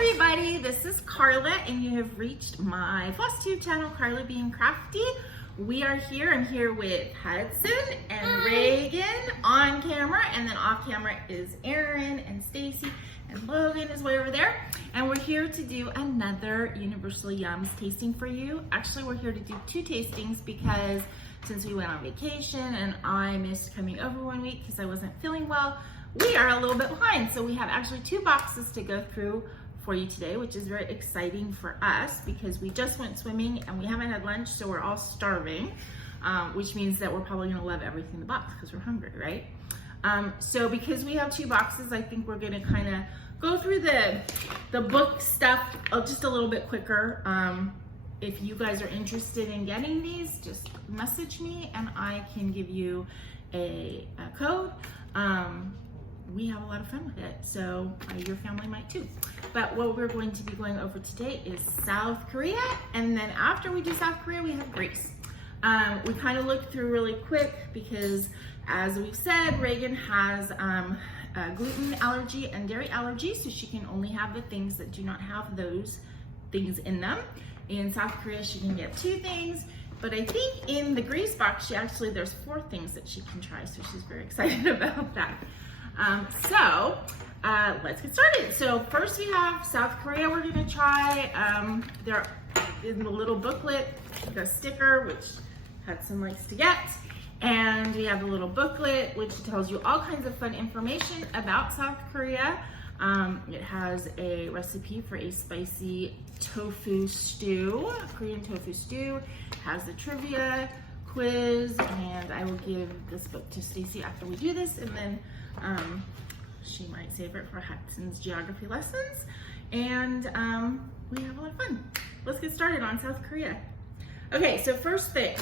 everybody, this is Carla and you have reached my FlossTube channel, Carla being Crafty. We are here, I'm here with Hudson and Reagan on camera, and then off camera is Aaron and Stacy, and Logan is way over there. And we're here to do another Universal Yums tasting for you. Actually, we're here to do two tastings because since we went on vacation and I missed coming over 1 week because I wasn't feeling well, we are a little bit behind. So we have actually two boxes to go through for you today, which is very exciting for us because we just went swimming and we haven't had lunch, so we're all starving, which means that we're probably gonna love everything in the box because we're hungry, right? So because we have two boxes, I think we're gonna kind of go through the book stuff just a little bit quicker. If you guys are interested in getting these, just message me and I can give you a code. We have a lot of fun with it, so your family might too. But what we're going to be going over today is South Korea, and then after we do South Korea, we have Greece. We kind of looked through really quick because, as we've said, Reagan has a gluten allergy and dairy allergy, so she can only have the things that do not have those things in them. In South Korea, she can get 2 things, but I think in the Greece box, there's 4 things that she can try, so she's very excited about that. Let's get started. So first we have South Korea we're gonna try. There in the little booklet, the sticker, which Hudson likes to get. And we have a little booklet, which tells you all kinds of fun information about South Korea. It has a recipe for a spicy tofu stew, Korean tofu stew. It has the trivia quiz, and I will give this book to Stacy after we do this, and then she might save it for Hudson's geography lessons. And we have a lot of fun. Let's get started on South Korea. Okay, so first thing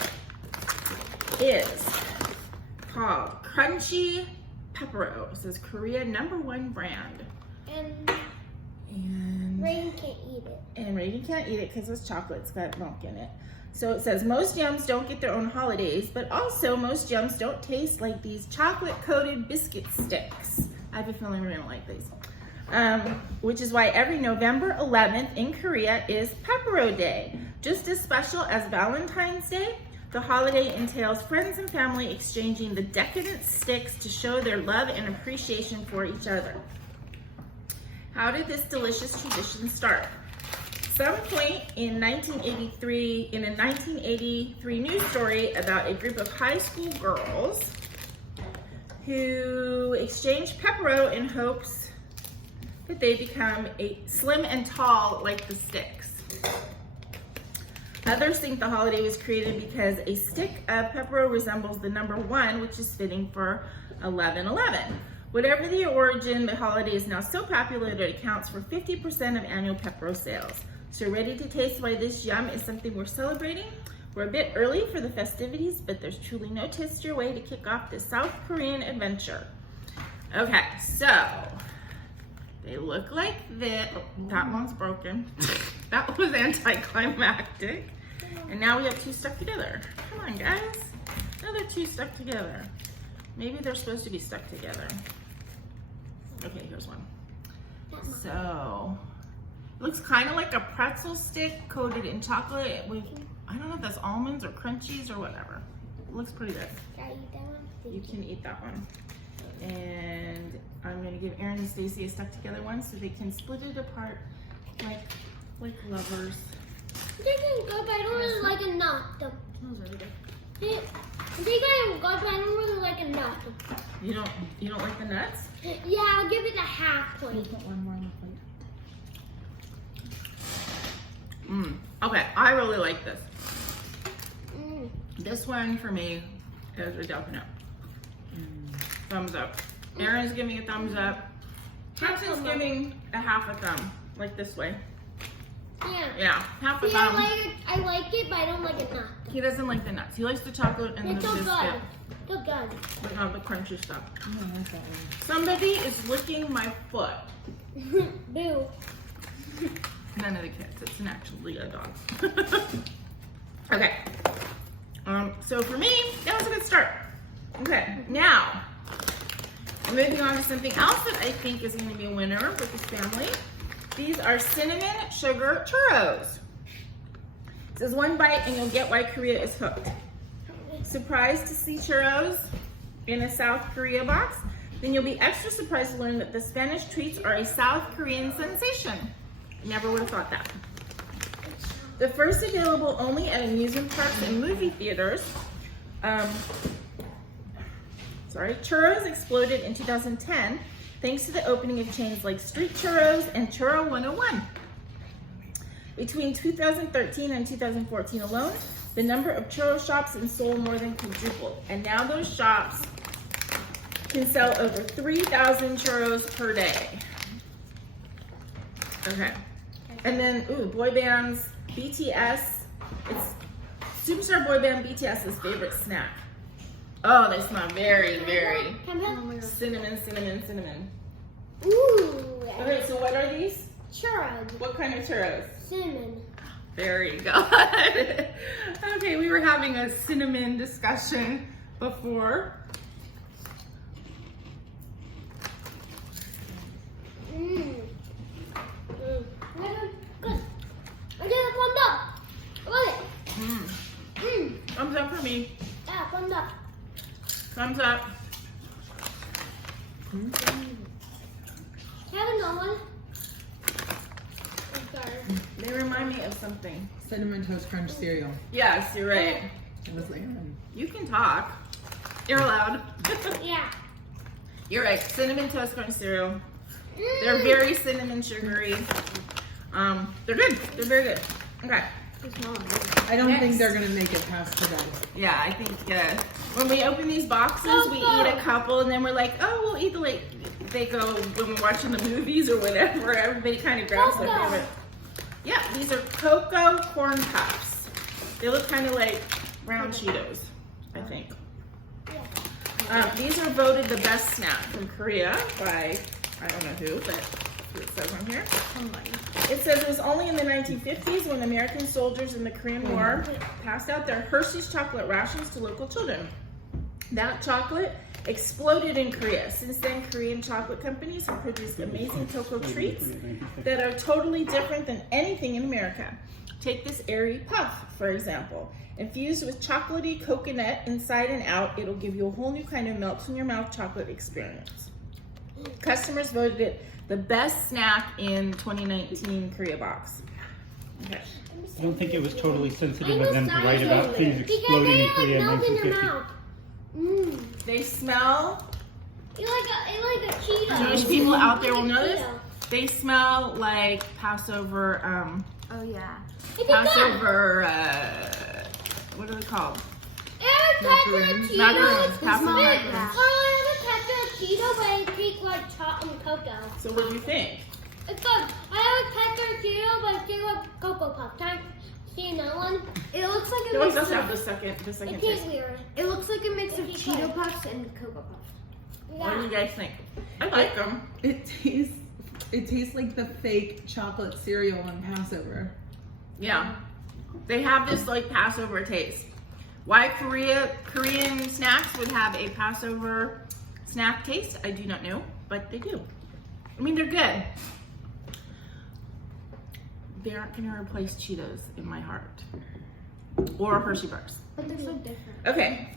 is called Crunchy Peppero. It says Korea #1 brand. And Reagan can't eat it. And Reagan can't eat it because it's chocolate. It's got milk in it. So it says most yums don't get their own holidays, but also most yums don't taste like these chocolate-coated biscuit sticks. I have a feeling we're gonna like these. Which is why every November 11th in Korea is Peppero Day. Just as special as Valentine's Day, the holiday entails friends and family exchanging the decadent sticks to show their love and appreciation for each other. How did this delicious tradition start? Some point in 1983, in a 1983 news story about a group of high school girls who exchanged Peppero in hopes that they become slim and tall like the sticks. Others think the holiday was created because a stick of Peppero resembles the number 1, which is fitting for 11/11. Whatever the origin, the holiday is now so popular that it accounts for 50% of annual Peppero sales. So ready to taste why this yum is something we're celebrating? We're a bit early for the festivities, but there's truly no tastier way to kick off the South Korean adventure. Okay, so they look like this. Oh, that one's broken. That was anticlimactic. And now we have 2 stuck together. Come on, guys. Another 2 stuck together. Maybe they're supposed to be stuck together. Okay, here's one. So, it looks kind of like a pretzel stick coated in chocolate with, I don't know if that's almonds or crunchies or whatever. It looks pretty good. Can I eat that one? You can eat that one. And I'm gonna give Aaron and Stacy a stuck together one so they can split it apart like lovers. They can go, but I don't really like a nut. Smells really good. They can go, but I don't really like a nut. You don't like the nuts? Yeah, I'll give it a half plate. Put one more on the plate. Okay, I really like this. This one for me is a definite thumbs up. Aaron's giving a thumbs up. Hudson's giving a half a thumb, like this way. Yeah. Yeah, half a thumb. I like it, but I don't like it nut. He doesn't like the nuts. He likes the chocolate and It's the so biscuit. good. So good. But not the crunchy stuff. I don't like that one. Somebody is licking my foot. Boo. None of the kids. It's actually a dog. Okay. So for me, that was a good start. Okay, now moving on to something else that I think is going to be a winner with this family. These are cinnamon sugar churros. It says 1 bite and you'll get why Korea is hooked. Surprised to see churros in a South Korea box? Then you'll be extra surprised to learn that the Spanish treats are a South Korean sensation. Never would have thought that. The first available only at amusement parks and movie theaters. Churros exploded in 2010 thanks to the opening of chains like Street Churros and Churro 101. Between 2013 and 2014 alone, the number of churro shops in Seoul more than quadrupled. And now those shops can sell over 3,000 churros per day. Okay. And then, boy bands, BTS. It's superstar boy band BTS's favorite snack. Oh, they smell very, very cinnamon, cinnamon, cinnamon. Ooh. Okay, so what are these? Churros. What kind of churros? Cinnamon. Very good. Okay, we were having a cinnamon discussion before. Good. I did a thumbs up. Look at it. Thumbs up for me. Yeah, thumbs up. Thumbs up. Have another one. I'm sorry. They remind me of something. Cinnamon Toast Crunch cereal. Yes, you're right. It was like, You can talk. You're allowed. Yeah. You're right. Cinnamon Toast Crunch cereal. They're very cinnamon sugary. They're good. They're very good. Okay. I don't Next. think they're gonna make it past today. Yeah, I think when we open these boxes, we eat a couple, and then we're like, oh, we'll eat the they go when we're watching the movies or whatever. Everybody kind of grabs their favorite. Yeah, these are cocoa corn puffs. They look kind of like brown Cheetos, I think. These are voted the best snack from Korea by I don't know who, but it says on here. It says it was only in the 1950s when American soldiers in the Korean War passed out their Hershey's chocolate rations to local children. That chocolate exploded in Korea. Since then, Korean chocolate companies have produced amazing cocoa treats that are totally different than anything in America. Take this airy puff, for example. Infused with chocolatey coconut inside and out, it'll give you a whole new kind of melt-in-your-mouth chocolate experience. Customers voted it the best snack in 2019 Korea box. Okay. I don't think it was totally sensitive of them to write about things exploding in Korea in 1950. They smell, It's like a Cheeto. Jewish people out there will know this, they smell like Passover, Oh yeah. Passover, what are they called? Macaroons. Macaroons. Passover I macaroons. have a Cheeto, but it tastes like chocolate and cocoa. So what do you think? It's good. I have a Cheeto, but it tastes like Cocoa Puff. Time see another one? It looks like It a always mix does of, have the second It tastes taste. weird. it looks like a mix of It's Cheeto good. Puffs and Cocoa Puffs. What do you Yeah. guys think? I like them. It tastes like the fake chocolate cereal on Passover. Yeah. They have this like Passover taste. Why Korean snacks would have a Passover snack taste, I do not know, but they do. I mean, they're good. They aren't gonna replace Cheetos in my heart. Or Hershey bars. But they're so different. Okay,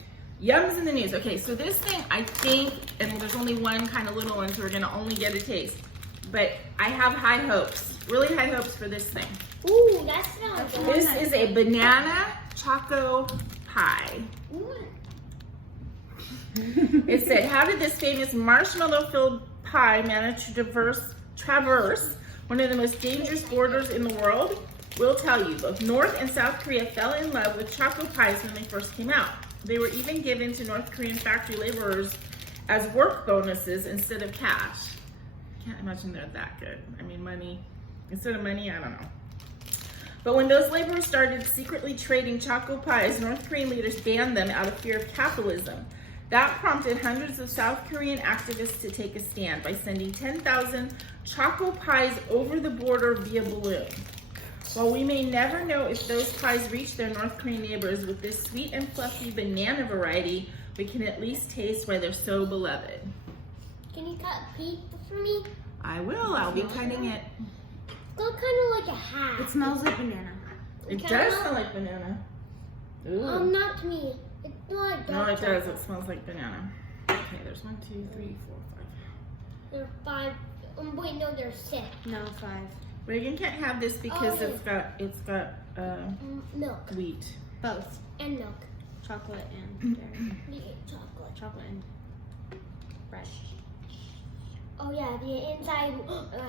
Yums in the news. Okay, so this thing, I think, and there's only one kind of little one, so we're gonna only get a taste. But I have high hopes, really high hopes for this thing. Ooh, that sounds good. This is a banana Choco Pie. It said, how did this famous marshmallow-filled pie manage to traverse one of the most dangerous borders in the world? We'll tell you, both North and South Korea fell in love with Choco Pies when they first came out. They were even given to North Korean factory laborers as work bonuses instead of cash. Can't imagine they're that good. I mean, money, instead of money, I don't know. But when those laborers started secretly trading Choco Pies, North Korean leaders banned them out of fear of capitalism. That prompted hundreds of South Korean activists to take a stand by sending 10,000 Choco Pies over the border via balloon. While we may never know if those pies reach their North Korean neighbors, with this sweet and fluffy banana variety, we can at least taste why they're so beloved. Can you cut a piece for me? I will, I'll be cutting it. got kind of like a hat. It smells like banana. It Kinda does like- smell like banana. Ooh. Not to me. It's not like No, dark it does. chocolate. It smells like banana. Okay, there's 1, 2, 3, 4, 5. There's 5. Wait, no, there's 6. No, 5. Reagan can't have this because Oh. it's got Milk wheat. Both. and milk. Chocolate and dairy. You get chocolate. Chocolate and fresh. Oh yeah, the inside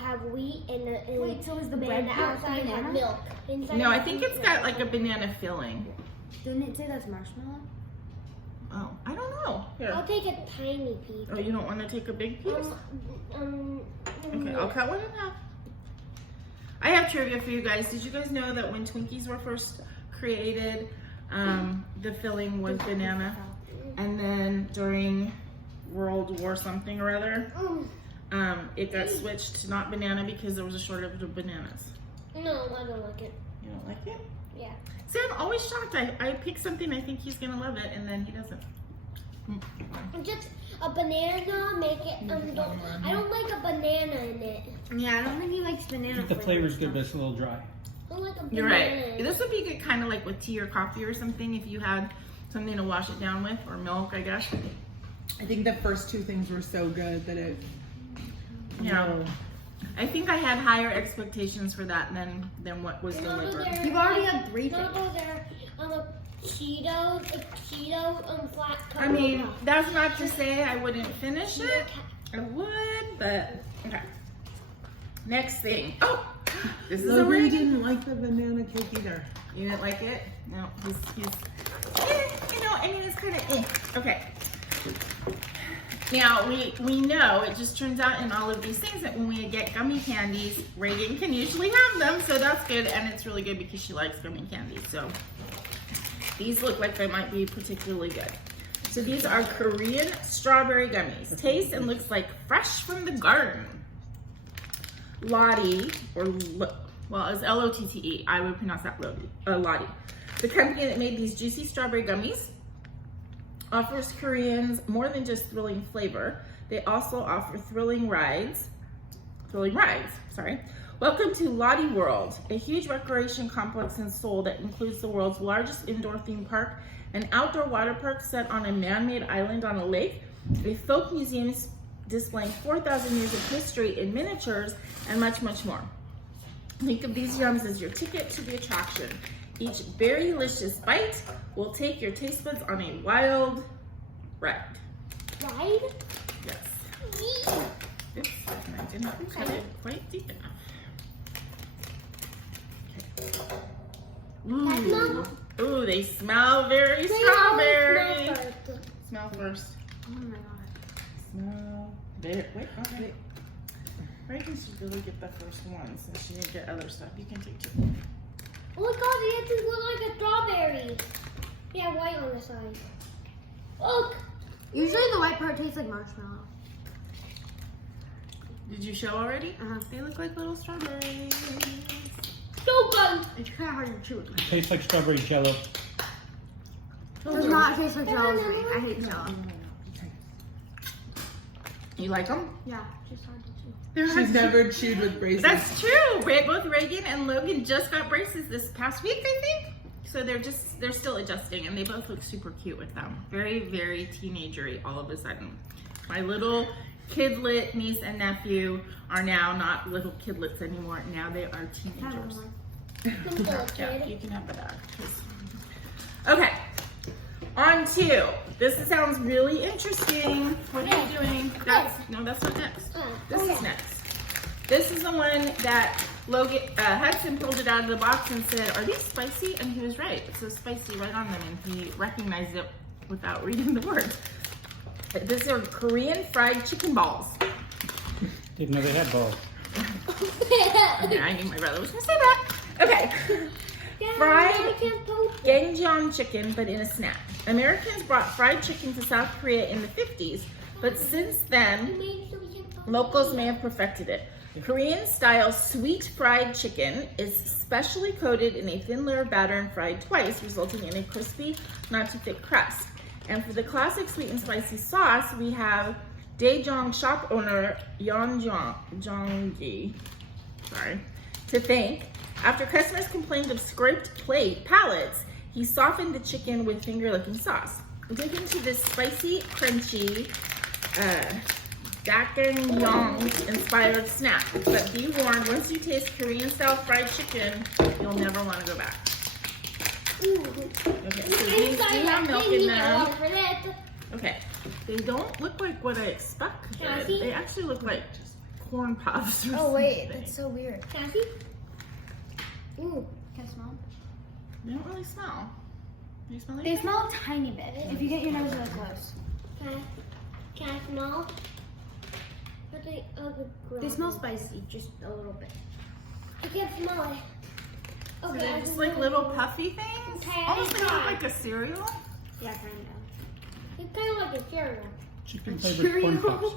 have wheat and the Wait, so is the and bread the part outside have banana? milk. Inside No, I have think wheat it's and got like a banana filling. Didn't it say that's marshmallow? Oh, I don't know. Here. I'll take a tiny piece. Oh, you don't want to take a big piece? Okay, I'll cut one in half. I have trivia for you guys. Did you guys know that when Twinkies were first created, the filling was banana? And then during World War something or other, it got switched to not banana because there was a shortage of bananas. No, I don't like it. You don't like it? Yeah. See, I'm always shocked. I pick something, I think he's gonna love it, and then he doesn't. Just a banana, make it. I don't like a banana in it. Yeah, I don't think he likes banana. The flavor's good, but it's a little dry. I don't like a banana. You're right. This would be good kind of like with tea or coffee or something if you had something to wash it down with, or milk, I guess. I think the first 2 things were so good that it. Yeah. I think I had higher expectations for that than what was And over delivered. there, You've already had 3 and things. over there, Cheetos, flat. I mean, that's not to say I wouldn't finish it. I would, but okay. Next thing. Oh, this is a Logan ring. didn't like the banana cake either. You didn't like it? No, he's you know, I mean, it's kind of Okay. Now, we know, it just turns out in all of these things that when we get gummy candies, Reagan can usually have them, so that's good, and it's really good because she likes gummy candies, so these look like they might be particularly good. So these are Korean strawberry gummies. Tastes and looks like fresh from the garden. Lottie, well, it's L-O-T-T-E. I would pronounce that Lottie. The company that made these juicy strawberry gummies offers Koreans more than just thrilling flavor. They also offer thrilling rides. Welcome to Lottie World, a huge recreation complex in Seoul that includes the world's largest indoor theme park, an outdoor water park set on a man-made island on a lake, a folk museum displaying 4,000 years of history in miniatures, and much, much more. Think of these yums as your ticket to the attraction. Each berry-licious bite will take your taste buds on a wild ride. Right? Yes. Oops, I didn't cut it quite deep enough. Okay. Ooh, they smell very strawberry. Smell first. Oh my god. Smell. There. Wait, okay. Reagan should really get the first one since she didn't get other stuff. You can take 2. Oh my god, it actually looks like a strawberry. Yeah, white on the side. Look! Usually the white part tastes like marshmallow. Did you show already? Uh-huh. They look like little strawberries. So good! It's kind of hard to chew. It tastes like strawberry jello. It does not taste like jello to me. I hate jello. You like them? Yeah, just hard to chew. She's never chewed with braces. That's true. Both Reagan and Logan just got braces this past week, I think. So they're still adjusting, and they both look super cute with them. Very, very teenagery all of a sudden. My little kidlet niece and nephew are now not little kidlets anymore. Now they are teenagers. Yeah, you can have the bag. Okay, on to. This sounds really interesting. What are you doing? No, that's not next. This is next. This is the one that Hudson pulled it out of the box and said, "Are these spicy?" And he was right. It says spicy right on them, and he recognized it without reading the words. These are Korean fried chicken balls. Didn't know they had balls. Okay, I knew my brother was gonna say that. Okay. Fried Gangjeong chicken, but in a snack. Americans brought fried chicken to South Korea in the 50s, but since then, locals may have perfected it. Korean-style sweet fried chicken is specially coated in a thin layer of batter and fried twice, resulting in a crispy, not too thick crust. And for the classic sweet and spicy sauce, we have Daejeong shop owner Yeon Jonggi To thank, after customers complained of scraped palates, he softened the chicken with finger-licking sauce. Dig into this spicy, crunchy, Dakang-yong-inspired snack. But be warned, once you taste Korean-style fried chicken, you'll never want to go back. Okay, so these do have milk in them. Okay, they don't look like what I expected. They actually look like just corn puffs or Oh wait, something. that's so weird. Can I see? Ooh, can I smell? They don't really smell. Do you smell like They that? smell a tiny bit. If you get your nose really close. Can I smell? But They smell spicy, just a little bit. I can't smell it. So Okay, they're just like little puffy things. Okay, Almost like, try. like a cereal. Yeah, kind of. It's kind of like a cereal. Chicken flavored corn puffs.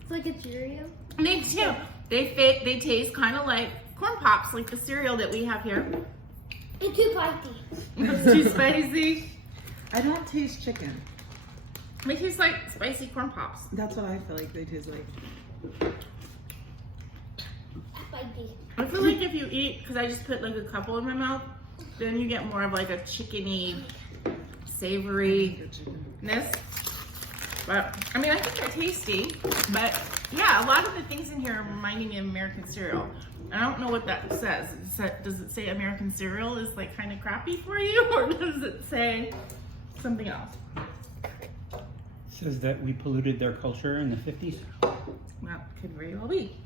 It's like a Cheerio. They too. They taste kind of like corn pops, like the cereal that we have here. It's too spicy. It's too spicy. I don't taste chicken. They taste like spicy corn pops. That's what I feel like they taste like. Spicy. I feel like if you eat, because I just put like a couple in my mouth, then you get more of like a chickeny, savory-ness. But, I mean, I think they're tasty. But, yeah, a lot of the things in here are reminding me of American cereal. I don't know what that says. Does it say American cereal is like kind of crappy for you? Or does it say something else? Says that we polluted their culture in the 50s. Well, could very well be.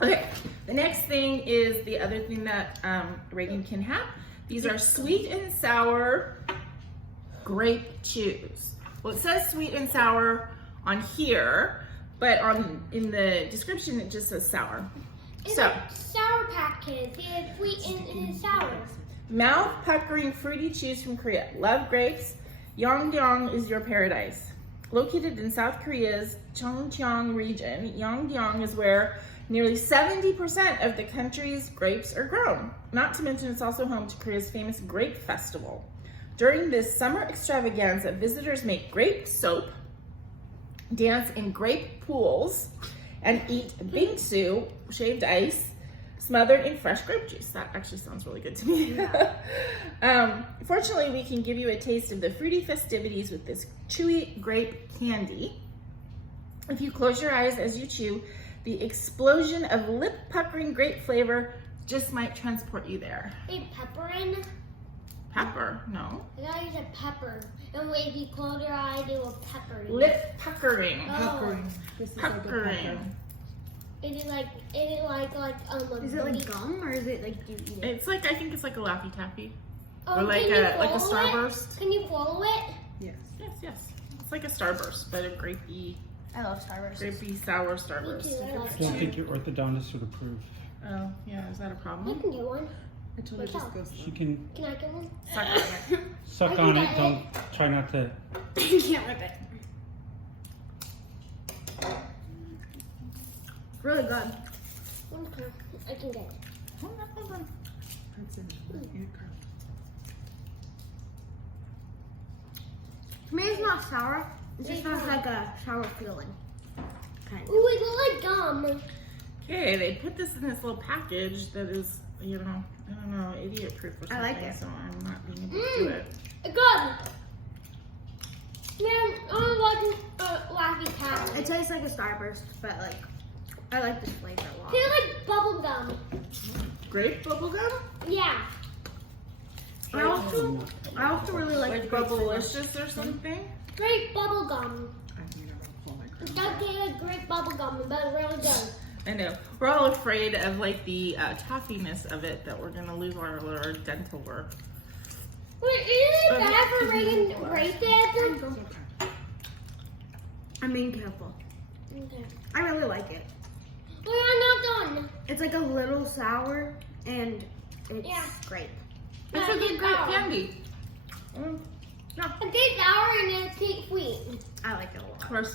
Okay, the next thing is the other thing that Reagan can have. These are sweet and sour grape chews. Well, it says sweet and sour on here, but in the description it just says sour. It's So, like Sour Patch Kids. It's sweet and sour. mouth-puckering fruity chews from Korea. Love grapes. Yonggyong is your paradise. Located in South Korea's Chungcheong region, Yonggyong is where nearly 70% of the country's grapes are grown. Not to mention it's also home to Korea's famous Grape Festival. During this summer extravaganza, visitors make grape soap, dance in grape pools, and eat bingsu, shaved ice, smothered in fresh grape juice. That actually sounds really good to me. Fortunately, we can give you a taste of the fruity festivities with this chewy grape candy. If you close your eyes as you chew, the explosion of lip-puckering grape flavor just might transport you there. Is pepper in? Pepper? No. I thought you said pepper. And if you close your eyes, it will pepper you. Lip-puckering. Peppering. This is like a pepper. Puckering. Is it like Is it like gum or is it like do you eat it? It's like, I think it's like a Laffy Taffy. Oh, Or like can you a follow it? Starburst. Can you follow it? Yes. Yes, yes. It's like a Starburst, but a grapey, I love Starburst. sour Me Starburst. too. I love I don't it. think your orthodontist would approve. Oh, yeah, is that a I problem? can get one. I told her just go slow. She can Can I get one? Suck on it. suck I on can it. get Don't try not to. You can't rip it. Really good. Okay, I can get it. Hudson, eat it, Carl. To me, it's not sour. It just has like a sour feeling. Kind of. Ooh, it looks like gum. Okay, they put this in this little package that is, you know, I don't know, idiot proof or something. I like it. So I'm not being able to do it. It's good. Man, I like Laffy Taffy. It tastes like a Starburst, but like, I like this flavor a lot. Tastes like bubble gum. Grape bubblegum? Yeah. I also really like Like grape flavor. Bubblicious or something? Great bubble gum. I'm gonna pull my It crown. does taste like great bubble gum, but it's really good. I know. We're all afraid of like the toffiness of it, that we're gonna lose our dental work. Wait, is it bad for Reagan braces? I'm being careful. Okay. I really like it. We are not done. It's like a little sour and it's Yeah. grape. It's Yeah, a good it's grape sour. candy. It tastes sour and it tastes sweet. I like it a lot. Of course.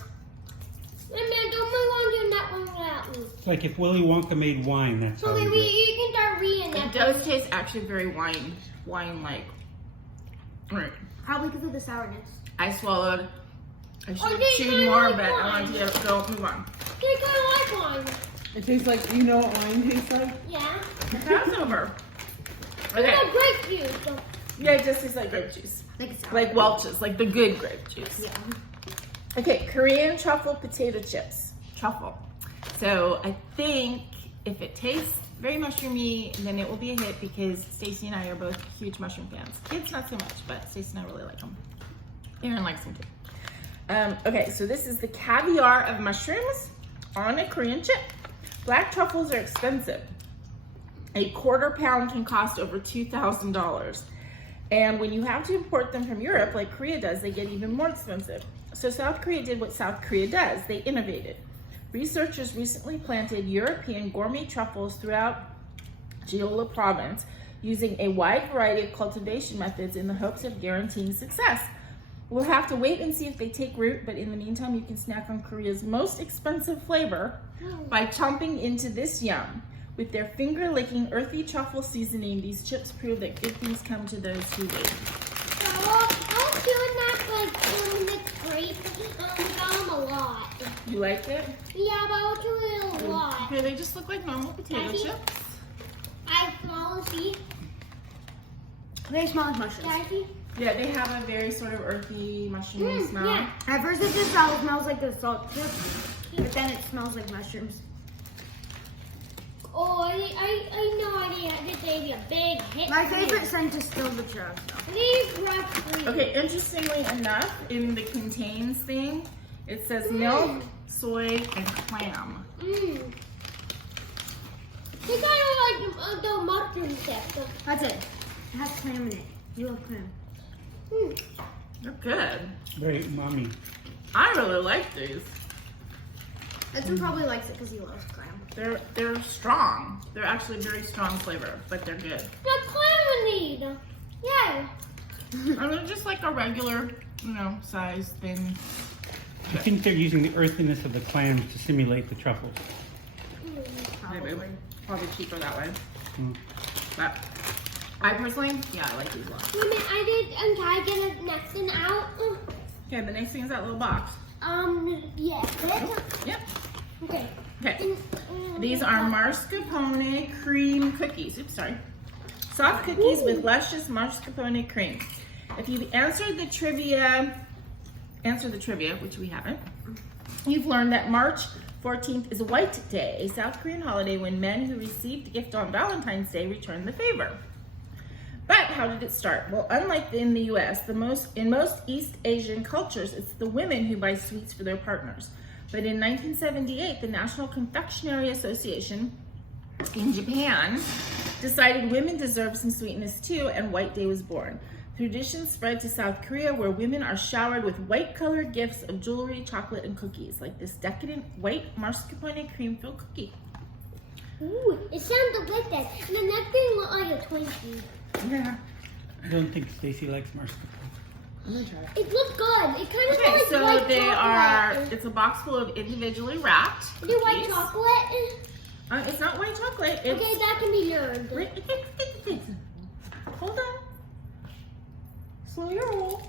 Hey man, don't move on to that one without me. It's like if Willy Wonka made wine. That's how Okay, you do it. you can start reading It that. does taste actually very wine-like. Alright. Probably because of the sourness. I swallowed. I should have they chewed kinda more, like but I wine. wanted to go move on. They kind of like wine. It tastes like, you know what wine tastes like? Yeah. Passover. Okay. It's a grape juice. Yeah, it just tastes like grape juice. Like Welch's, like the good grape juice. Yeah. Okay, Korean truffle potato chips. Truffle. So I think if it tastes very mushroomy, then it will be a hit because Stacy and I are both huge mushroom fans. Kids not so much, but Stacy and I really like them. Aaron likes them too. Okay, so this is the caviar of mushrooms on a Korean chip. Black truffles are expensive. A quarter pound can cost over $2,000. And when you have to import them from Europe, like Korea does, they get even more expensive. So South Korea did what South Korea does. They innovated. Researchers recently planted European gourmet truffles throughout Jeolla province using a wide variety of cultivation methods in the hopes of guaranteeing success. We'll have to wait and see if they take root, but in the meantime, you can snack on Korea's most expensive flavor by chomping into this yum. With their finger-licking, earthy truffle seasoning, these chips prove that good things come to those who wait. I was doing that like the grape. We got them a lot. You like it? Yeah, but I was doing it a lot. Okay, they just look like normal potato Daddy? chips. I smell see. They smell like mushrooms. Daddy? Yeah, they have a very sort of earthy, mushroomy smell. Yeah. At first it just smells like the salt chip, but then it smells like mushrooms. Oh, I know I didn't say a big hit. My favorite scent is still the churros though. These roughly. Okay, interestingly enough, in the contains thing, it says milk, soy, and clam. Mmm. They kind of like the mushroom stuff. That's it. It has clam in it. You love clam. They're good. Very umami. I really like these. Hudson probably likes it because he loves clam. They're strong. They're actually very strong flavor, but they're good. The clam Yeah. And they're just like a regular, size thin. I think they're using the earthiness of the clams to simulate the truffles. Maybe. Probably cheaper that way. Mm. But I personally, yeah, I like these a lot. Wait a minute, I'm trying to get the next one out. Okay, the next thing is that little box. Yeah. Yep. Okay. Okay. These are mascarpone cream cookies. Oops, sorry. Soft cookies with luscious mascarpone cream. If you've answered the trivia, which we haven't, you've learned that March 14th is White Day, a South Korean holiday when men who received a gift on Valentine's Day return the favor. But how did it start? Well, unlike in the US, in most East Asian cultures, it's the women who buy sweets for their partners. But in 1978, the National Confectionery Association in Japan decided women deserve some sweetness too, and White Day was born. Tradition spread to South Korea, where women are showered with white-colored gifts of jewelry, chocolate, and cookies, like this decadent white mascarpone cream-filled cookie. Ooh, it sounds delicious. And the next thing looks like a Twinkie. Yeah. I don't think Stacy likes mascarpone. I'm gonna try it. It looks good. It kind of Okay, looks so like white they chocolate. it's a box full of individually wrapped Is it white cookies. chocolate? It's not white chocolate. It's, Okay, that can be yours. Hold on. Slow your roll.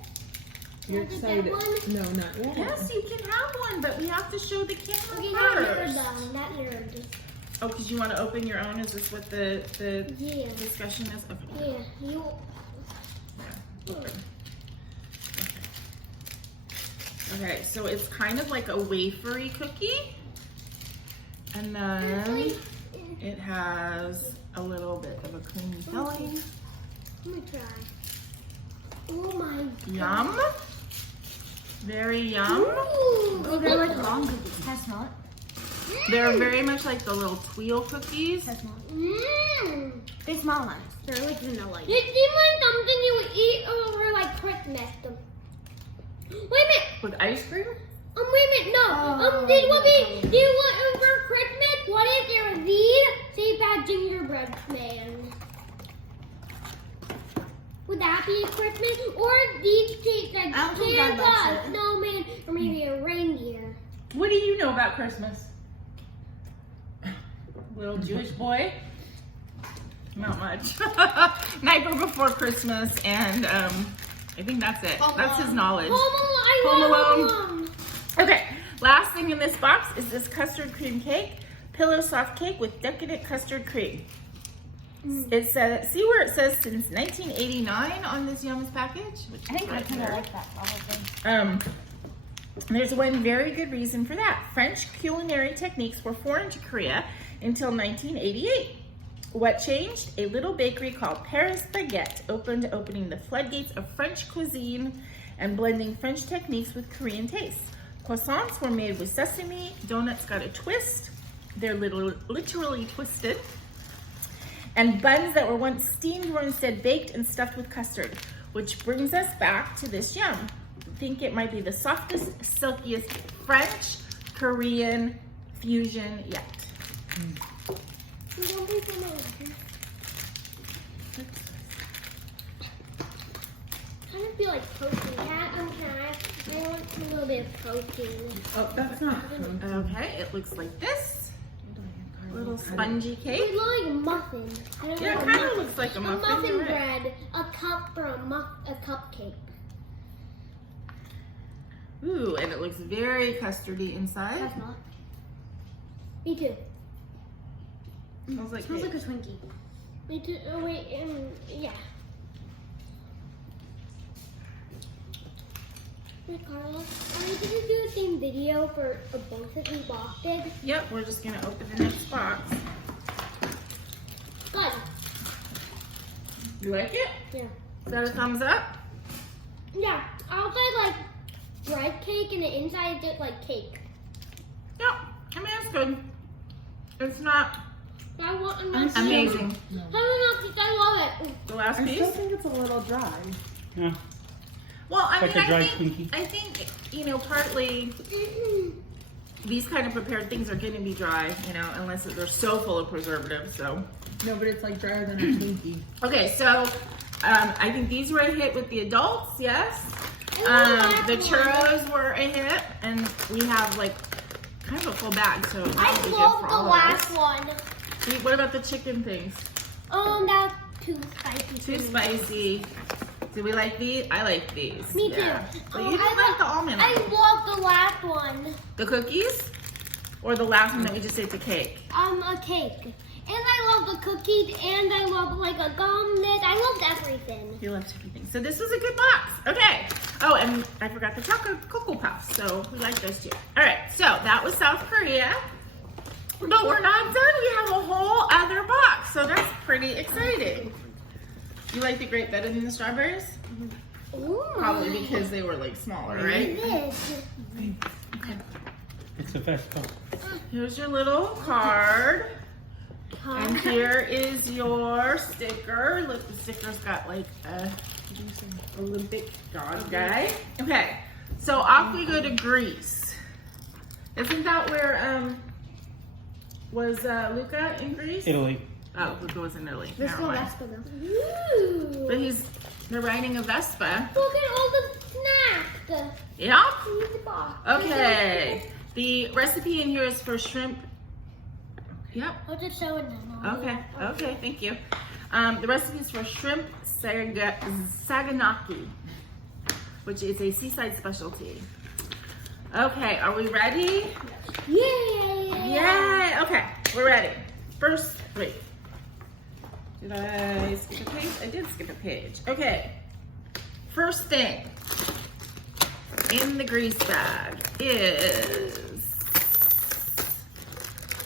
You're Can I get excited. that one? No, not yet. Yes, you can have one, but we have to show the camera Okay, not yours first. though. Not yours. Oh, because you want to open your own? Is this what the Yeah. discussion is? Okay. Yeah, you. Open. Okay, so it's kind of like a wafery cookie. And then it has a little bit of a creamy filling. Let me try. Oh my god. Yum. Very yum. Ooh, Oh, they're like long cookies. Can I smell it? They're very much like the little tweel cookies. Can I smell it? Mmm. They smell nice. They're like vanilla. It seems like something you would eat over like Christmas. Wait a minute. With ice cream? Wait a minute. No. Oh, This will be. Do you want for Christmas? What if there was these St. Pat gingerbread man? Would that be Christmas? Or these taste like I don't think Dad likes Santa, it. snowman, or maybe a reindeer? What do you know about Christmas? Little Jewish boy? Not much. Nightmare Before Christmas, and I think that's it. That's his knowledge. Home Home Alone. Alone. Okay, last thing in this box is this custard cream cake. pillow soft cake with decadent custard cream. It says, see where it says since 1989 on this Yum's package? Which I think I is kind right of there. like that probably. There's one very good reason for that. French culinary techniques were foreign to Korea until 1988. What changed? A little bakery called Paris Baguette opened, opening the floodgates of French cuisine and blending French techniques with Korean tastes. Croissants were made with sesame, donuts got a twist, they're literally twisted, and buns that were once steamed were instead baked and stuffed with custard, which brings us back to this Yum. I think it might be the softest, silkiest French Korean fusion yet. Kind of feel like protein. I want a little bit of protein. Oh, that's not food. Okay, it looks like this. Little spongy cake. It looks like a muffin. I don't Yeah, know, it kind of looks like a a muffin. muffin You're right. bread, a cup for a cupcake. Ooh, and it looks very custardy inside. That's not. Me too. Smells like Smells cake. like a Twinkie. Me too. Oh wait, yeah. Wait, Carla, are we gonna do the same video for both of these boxes? Yep, we're just gonna open the next box. Good. You like it? Yeah. Is that a thumbs up? Yeah. Outside like bread cake and the inside is just like cake. Yep. I mean, it's good. It's not I want amazing. I love it. The last I piece? still think it's a little dry. Yeah. Well, I Like mean, a dry I think, you know, partly these kind of prepared things are going to be dry, you know, unless they're so full of preservatives, so. No, but it's like drier than a Twinkie. Okay, so I think these were a hit with the adults, yes. The churros were a hit, and we have like kind of a full bag, so I that'll be good love for the all of last us. one. What about the chicken things? That's too spicy. Too spicy. Do we like these? I like these. Me Yeah. too. But you didn't like the almond. I love the last one. The cookies? Or the last one that we just ate the cake? A cake. And I love the cookies, and I love like a gumlet. I loved everything. You love everything. So this was a good box. Okay. Oh, and I forgot the Choco Puffs. So we like those too. All right. So that was South Korea. But we're not done. We have a whole other box. So that's pretty exciting. You like the grape better than the strawberries? Ooh. Probably because they were like smaller, right? This. Okay. It's a festival. Here's your little card. And here is your sticker. Look, the sticker's got like a Olympic dog guy. Okay, so off we go to Greece. Isn't that where was Luca in Greece? Italy. Oh, Luca was in Italy. Let's Never go mind. Vespa though. Ooh. But they're riding a Vespa. Look at all the snacks. Yeah. Use the box. Okay. The recipe in here is for shrimp. Yep. I'll just show it now. Okay, thank you. The recipe is for shrimp saganaki, which is a seaside specialty. Okay, are we ready? Yay! Yay! Okay, we're ready. First, wait. Did I skip a page? I did skip a page. Okay. First thing in the grease bag is,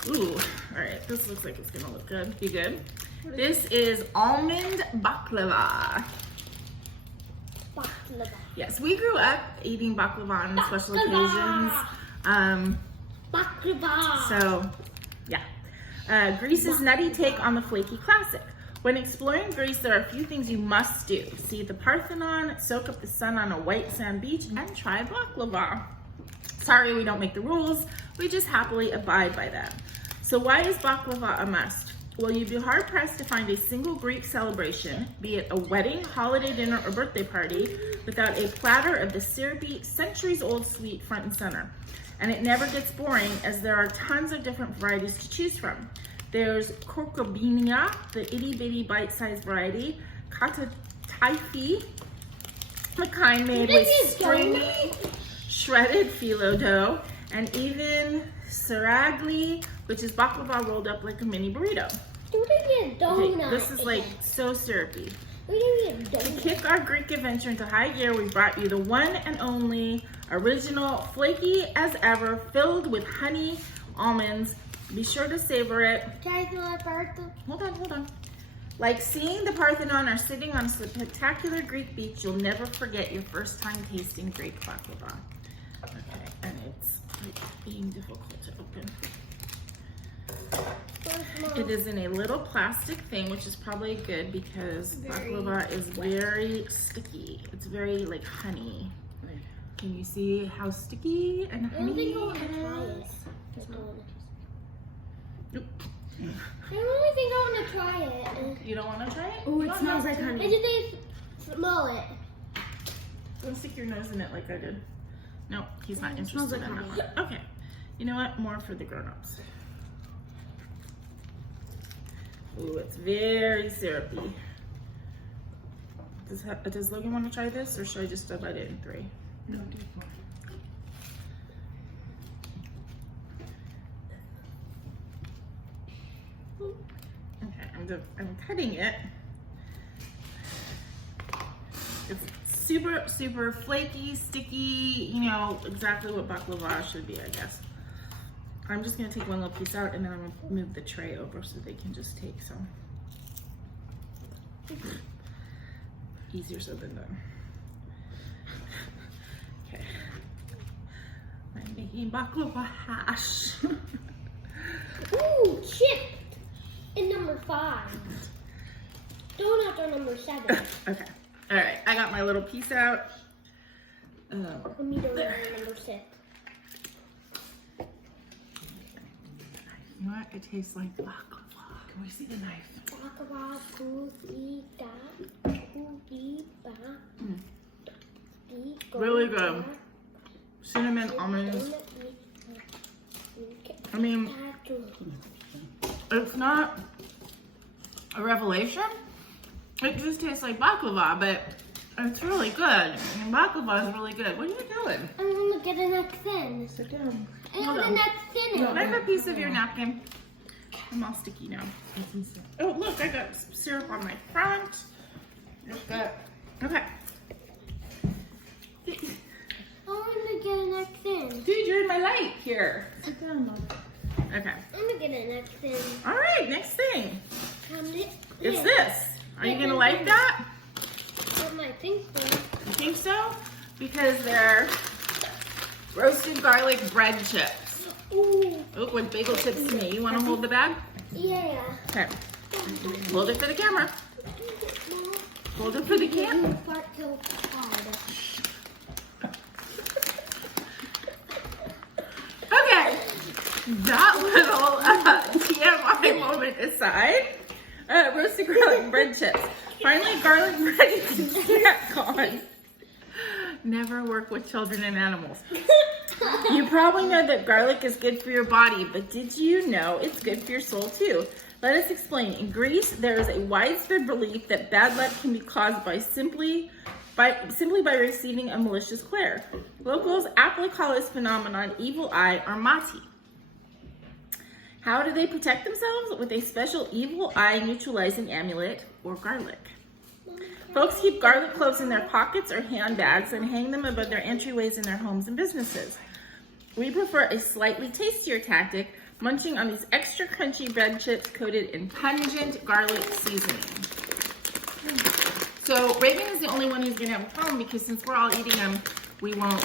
ooh, all right, this looks like it's gonna look good. You good? This is almond baklava. Baklava. Yes, we grew up eating baklava on special occasions. Baklava. So, yeah. Greece's nutty take on the flaky classic. When exploring Greece, there are a few things you must do. See the Parthenon, soak up the sun on a white sand beach, and try baklava. Sorry, we don't make the rules. We just happily abide by them. So why is baklava a must? Well, you'd be hard-pressed to find a single Greek celebration, be it a wedding, holiday dinner, or birthday party, without a platter of the syrupy, centuries-old sweet front and center. And it never gets boring, as there are tons of different varieties to choose from. There's korkobinia, the itty-bitty bite-sized variety, katataifi, the kind made with stringy, shredded phyllo dough, and even saragli which is baklava rolled up like a mini burrito. Do we get a donut? Okay, this is like so syrupy. We didn't get a To donut. kick our Greek adventure into high gear, we brought you the one and only original, flaky as ever, filled with honey almonds. Be sure to savor it. Can I feel that birthday? Hold on. Like seeing the Parthenon or sitting on a spectacular Greek beach, you'll never forget your first time tasting Greek baklava. Okay, and it's like being difficult to open. It is in a little plastic thing, which is probably good because baklava is very sticky. It's very like honey. Can you see how sticky and I don't honey think I want to try it it. is? I really think I want to try it. You don't want to try it? Oh, You it don't smells have like to. honey. I did smell it. Don't stick your nose in it like I did. No, he's not It smells interested like in honey. that. Okay. You know what? More for the grown-ups. Ooh, it's very syrupy. Does Logan want to try this, or should I just divide it in 3? No, Okay, I'm cutting it. It's super flaky, sticky, you know, exactly what baklava should be, I guess. I'm just gonna take one little piece out and then I'm gonna move the tray over so they can just take some. Easier said than done. Okay. I'm making baklava hash. Ooh, chipped in number 5. Donuts are number 7. Okay. All right, I got my little piece out. Let me donut are number 6. You know what? It tastes like baklava. Can we see the knife? Baklava, cookie, Really good. Cinnamon, almonds. I mean, it's not a revelation. It just tastes like baklava, but it's really good. I mean, baklava is really good. What are you doing? I'm gonna get a next thin. sit down. I Hold want on. the next thin. Can I have a piece of your napkin? I'm all sticky now. Oh, look, I got syrup on my front. Okay. I want to get a next thin. Dude, you're in my light here. Sit down, Mother. Okay. I'm gonna get a next thin. All right, next thing. It's It's this. Are you gonna like that? I think so. You think so? Because they're roasted garlic bread chips. Ooh, Look, with bagel chips to me. You wanna hold the bag? yeah. Okay. Hold it for the camera. Hold it for the camera. Part so hard. Okay. That little TMI moment aside, roasted garlic bread chips. Finally, garlic bread you can snack on. Never work with children and animals. You probably know that garlic is good for your body, but did you know it's good for your soul too? Let us explain. In Greece, there is a widespread belief that bad luck can be caused by simply by receiving a malicious glare. Locals aptly call this phenomenon evil eye or mati. How do they protect themselves? With a special evil eye neutralizing amulet or garlic. Folks keep garlic cloves in their pockets or handbags and hang them above their entryways in their homes and businesses. We prefer a slightly tastier tactic, munching on these extra crunchy bread chips coated in pungent garlic seasoning. So Reagan is the only one who's gonna have a problem because since we're all eating them, we won't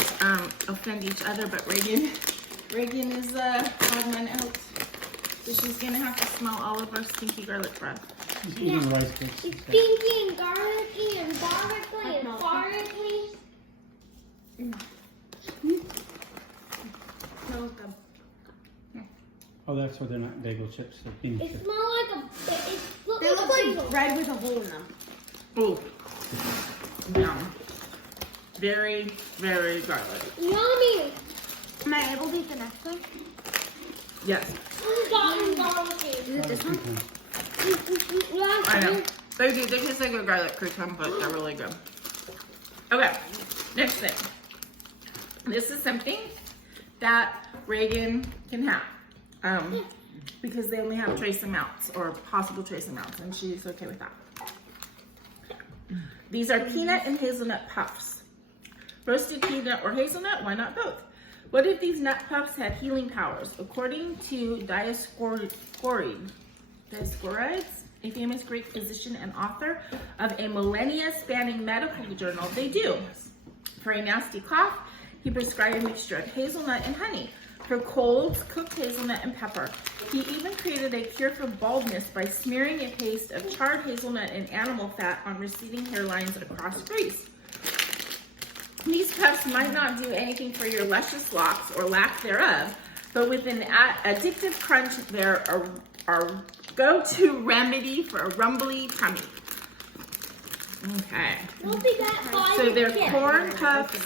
offend each other, but Reagan is odd man out. So she's gonna have to smell all of our stinky garlic bread. He's eating rice cakes. It's stinky and garlicky and garlicky and garlicky. Smells good. Oh, that's why they're not bagel chips. They're bean It chips. smells like a. It looks They like look a like bagel. bread with a hole in them. Ooh, yum. Very, very garlic. Yummy. Am I able to eat the next one? Yes, Garlicky. Is it this one? I know. They do. They taste like a garlic crouton, but they're really good. Okay, next thing. This is something that Reagan can have. because they only have trace amounts or possible trace amounts, and she's okay with that. These are peanut and hazelnut puffs. Roasted peanut or hazelnut, why not both? What if these nut puffs had healing powers? According to Dioscorides, a famous Greek physician and author of a millennia-spanning medical journal, they do. For a nasty cough, he prescribed a mixture of hazelnut and honey. For colds, cooked hazelnut and pepper. He even created a cure for baldness by smearing a paste of charred hazelnut and animal fat on receding hairlines across Greece. These puffs might not do anything for your luscious locks or lack thereof, but with an addictive crunch, they're our go-to remedy for a rumbly tummy. Okay. So they're corn puffs.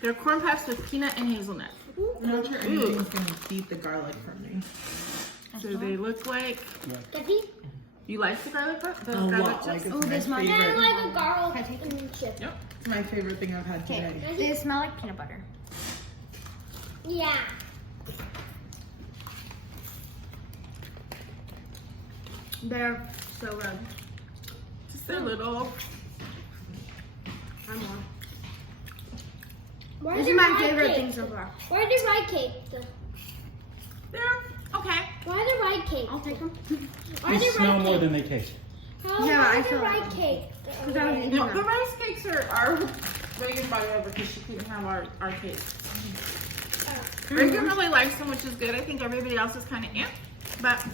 They're corn puffs with peanut and hazelnut. I'm not sure anything's gonna beat the garlic for me. So they look like. You like the garlic chips? Like it's they smell my Yeah, I favorite. like a garlic chip. Yep. It's my favorite thing I've had Okay, today. they smell like peanut butter. Yeah. They're so good. Just a little. I'm more. Where's This the is my rye favorite cake? thing so far. Where's the rye cake? They're okay. Where's the rye cake? I'll take them. Where's They the smell rye more cake? than they taste. How Yeah, I where's the feel rye like- cake? Because I was eating No, them. the rice cakes are Reagan brought it over because she couldn't have our cake. Reagan really likes them, which is good. I think everybody else is kind of but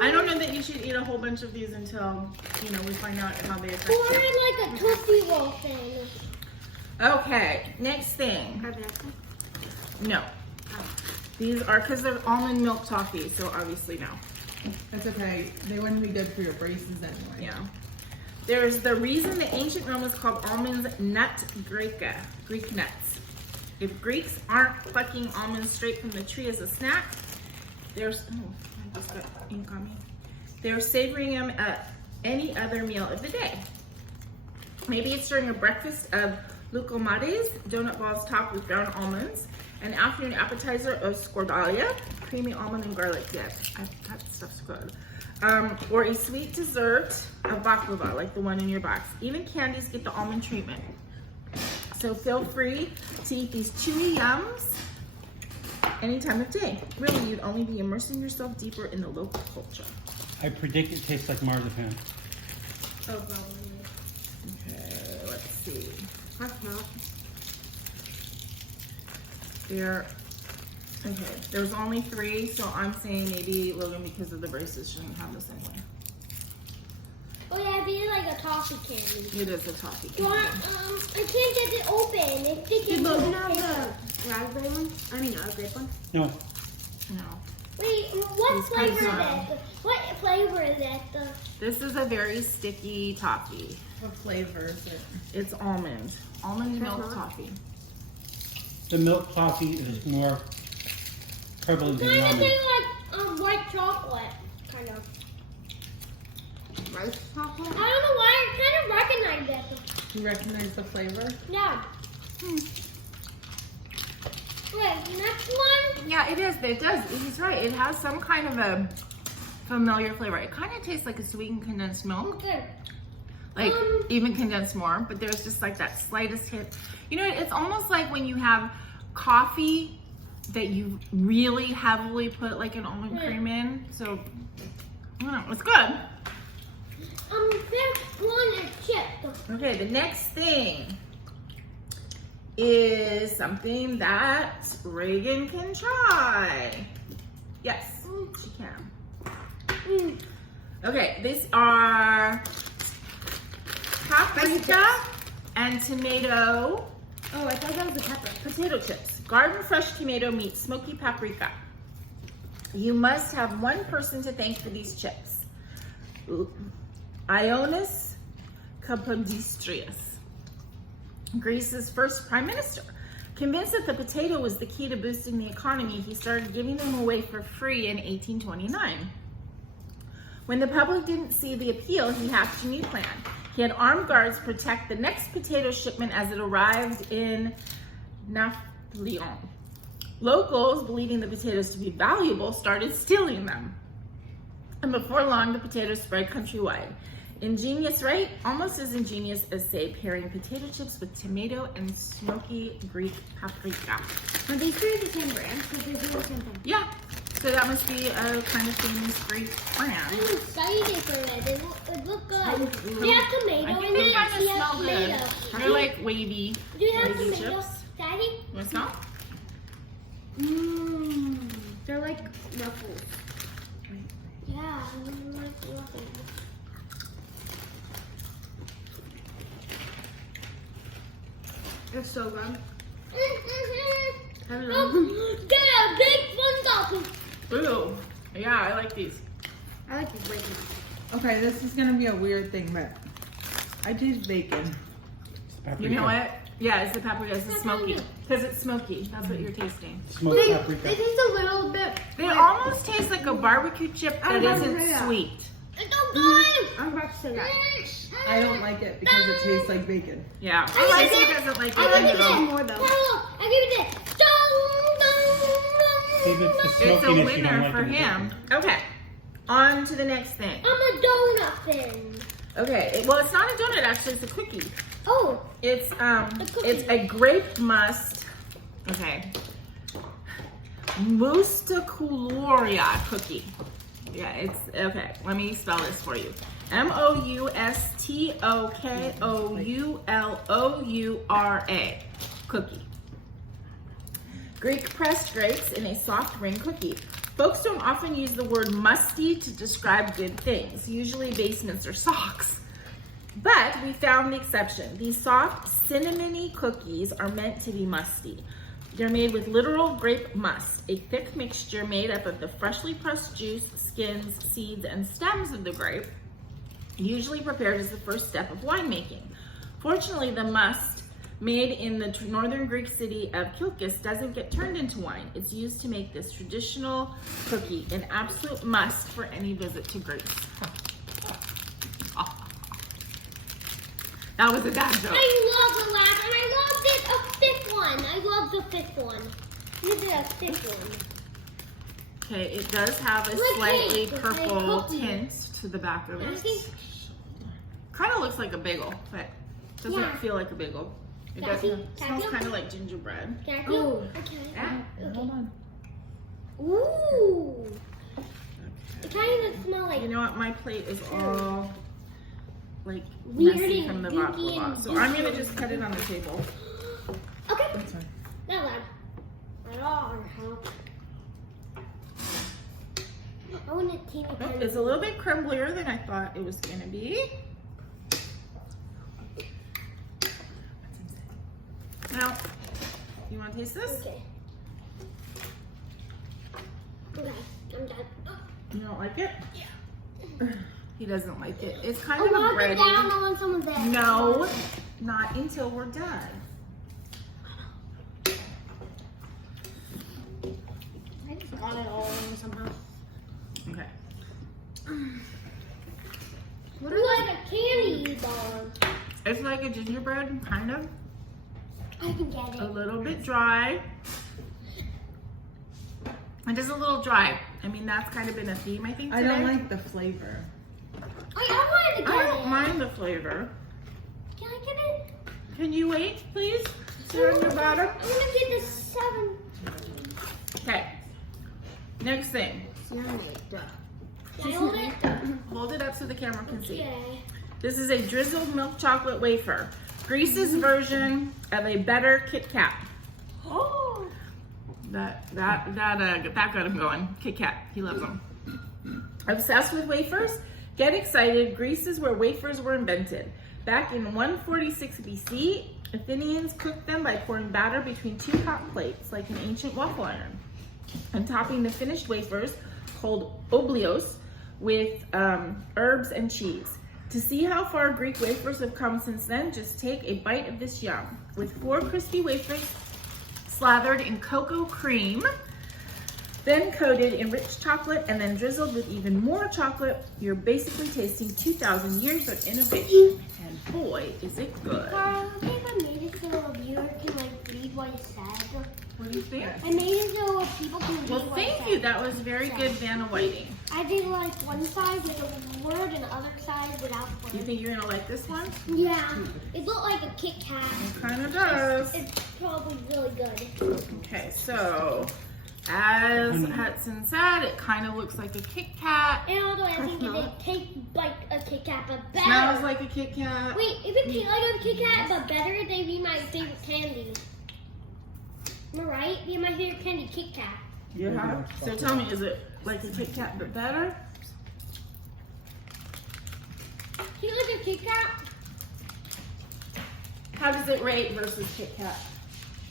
I don't know that you should eat a whole bunch of these until, you know, we find out how they affect Or you. like a toffee roll thing. Okay, next thing. Grab the next one. No. These are, because they're almond milk toffee, so obviously no. That's okay. They wouldn't be good for your braces anyway. Yeah. There's the reason the ancient Rome was called almonds nut Greca, Greek nuts. If Greeks aren't plucking almonds straight from the tree as a snack, there's, I just got ink on me. They're savoring them at any other meal of the day. Maybe it's during a breakfast of lucomades, donut balls topped with ground almonds, an afternoon appetizer of scordalia, creamy almond and garlic dip. That stuff's good. Or a sweet dessert of baklava, like the one in your box. Even candies get the almond treatment. So feel free to eat these chewy yums any time of day. Really, you'd only be immersing yourself deeper in the local culture. I predict it tastes like marzipan. Oh, probably. Okay, let's see. I smell it. There, okay, there's only 3, so I'm saying maybe Logan, because of the braces, shouldn't have this anyway. Oh yeah, these are like a toffee candy. It is a toffee Do candy. I can't get it open. It's sticking Did to Logan the have paper. the raspberry one? I mean, grape one? No, No. Wait, what These flavor is kinds it? What flavor is it? This is a very sticky toffee. What flavor is it? It's almond. Almond milk Uh-huh. toffee. the milk toffee is more prevalent than Kind of almond. tastes like white chocolate. Kind of. Rice chocolate? I don't know why I kind of recognize it. Do you recognize the flavor? Yeah. Wait, next one? Yeah, it is. It does. He's right. It has some kind of a familiar flavor. It kind of tastes like a sweetened condensed milk. Okay. Like even condensed more, but there's just like that slightest hit. You know, it's almost like when you have coffee that you really heavily put like an almond cream in. So, I don't know, it's good. This one is chipped. Okay, the next thing is something that Reagan can try. Yes, she can. Okay, these are paprika and tomato. Oh, I thought that was a pepper. Potato chips. Garden fresh tomato meets smoky paprika. You must have one person to thank for these chips. Ioannis Kapodistrias, Greece's first prime minister. Convinced that the potato was the key to boosting the economy, he started giving them away for free in 1829. When the public didn't see the appeal, he hatched a new plan. He had armed guards protect the next potato shipment as it arrived in Nafplion. Locals, believing the potatoes to be valuable, started stealing them. And before long, the potatoes spread countrywide. Ingenious, right? Almost as ingenious as, say, pairing potato chips with tomato and smoky Greek paprika. Are these three the same brand? Because they do the same thing. Yeah, so that must be a kind of famous Greek brand. I'm excited for it. It looks good. Do you have tomato I in think they it? kind Do of you have smell good. tomato? They're like wavy, Do you have wavy tomato? chips. Daddy? You want to smell? Mmm. They're like ruffles. Yeah, I really like ruffles. It's so good. Oh, get a big fun topping. Ooh, yeah, I like these. I like these bacon. Okay, this is gonna be a weird thing, but I taste bacon. You know what? Yeah, it's the paprika. It's the smoky. Because it's smoky. That's what you're tasting. Smoked They paprika. taste a little bit. They almost taste like a barbecue chip that isn't sweet. It's so good. I'm about to say that. I don't like it because it tastes like bacon. Yeah. I like Casey it. doesn't like it I like either. it. more though. I give it this. Maybe it's the It's a smokiness you don't winner like for in the him. bacon. Okay. On to the next thing. I'm a donut thing. Okay. Well, it's not a donut actually. It's a cookie. Oh, It's cookie. it's a grape must. Okay. Moustaculoria cookie. Yeah, it's okay. Let me spell this for you. Moustokouluora cookie. Greek pressed grapes in a soft ring cookie. Folks don't often use the word musty to describe good things, usually basements or socks. But we found the exception. These soft, cinnamony cookies are meant to be musty. They're made with literal grape must, a thick mixture made up of the freshly pressed juice, skins, seeds, and stems of the grape, usually prepared as the first step of winemaking. Fortunately, the must made in the northern Greek city of Kilkis doesn't get turned into wine. It's used to make this traditional cookie, an absolute must for any visit to Greece. That was a bad joke. I love the last, and I loved it. A fifth one. I love the fifth one. You did a fifth one. Okay, it does have a Look, slightly hey, it's purple like cookie. tint to the back of I it. think Kind of looks like a bagel, but doesn't Yeah. feel like a bagel. It Can I doesn't. feel- It can I smells feel? kind of like gingerbread. can I feel? Ooh. Okay. Yeah. Hold on. Ooh. It kind of smells like You know what? My plate is all like Weird messy and from the dinky baklava, and so I'm gonna dinky. just cut it on the table. okay. That's fine. Not loud. At all. Or how? I want a teeny Oh, tiny. it's a little bit crumblier than I thought it was gonna be. Now, you want to taste this? Okay. Okay. I'm done. You don't like it? Yeah. He doesn't like it. It's kind I of a want it down bready. on someone's bed. No, not until we're done. I just got it all in somehow. Okay. What is like a candy bar? It's like a gingerbread, kind of. I can get A it. little bit dry. It is a little dry. I mean, that's kind of been a theme, I think, I today. don't like the flavor. I wanted to get I it. don't mind the flavor. Can I get it? Can you wait, please? Sit on your bottom. I'm gonna get the 7. Okay. Next thing. Can I hold it? Hold it up so the camera can see. Okay. This is a drizzled milk chocolate wafer. Greece's version of a better Kit Kat. Oh. That got him going. Kit Kat, he loves them. Obsessed with wafers? Get excited, Greece is where wafers were invented. Back in 146 BC, Athenians cooked them by pouring batter between 2 hot plates, like an ancient waffle iron, and topping the finished wafers, called oblios, with herbs and cheese. To see how far Greek wafers have come since then, just take a bite of this yum. With 4 crispy wafers slathered in cocoa cream, then coated in rich chocolate, and then drizzled with even more chocolate, you're basically tasting 2,000 years of innovation. And boy, is it good. I think I made it so a viewer can like read what it said. What do you think? I made it so people can read Well, what it thank you. said. That was very good Vanna Whiting. I did like one side with a word and the other side without You word. think you're gonna like this one? Yeah, it looked like a Kit Kat. It kind of does. It's probably really good. Okay, so as Hudson said, it kind of looks like a Kit Kat. And although I think it tastes like a Kit Kat, but better. Smells like a Kit Kat. Wait, if it tastes like a Kit Kat, but better, they'd be my favorite candy. Am I right? They're my favorite candy, Kit Kat. Yeah. So tell me, is it like a Kit Kat but better? Tastes like a Kit Kat. How does it rate versus Kit Kat?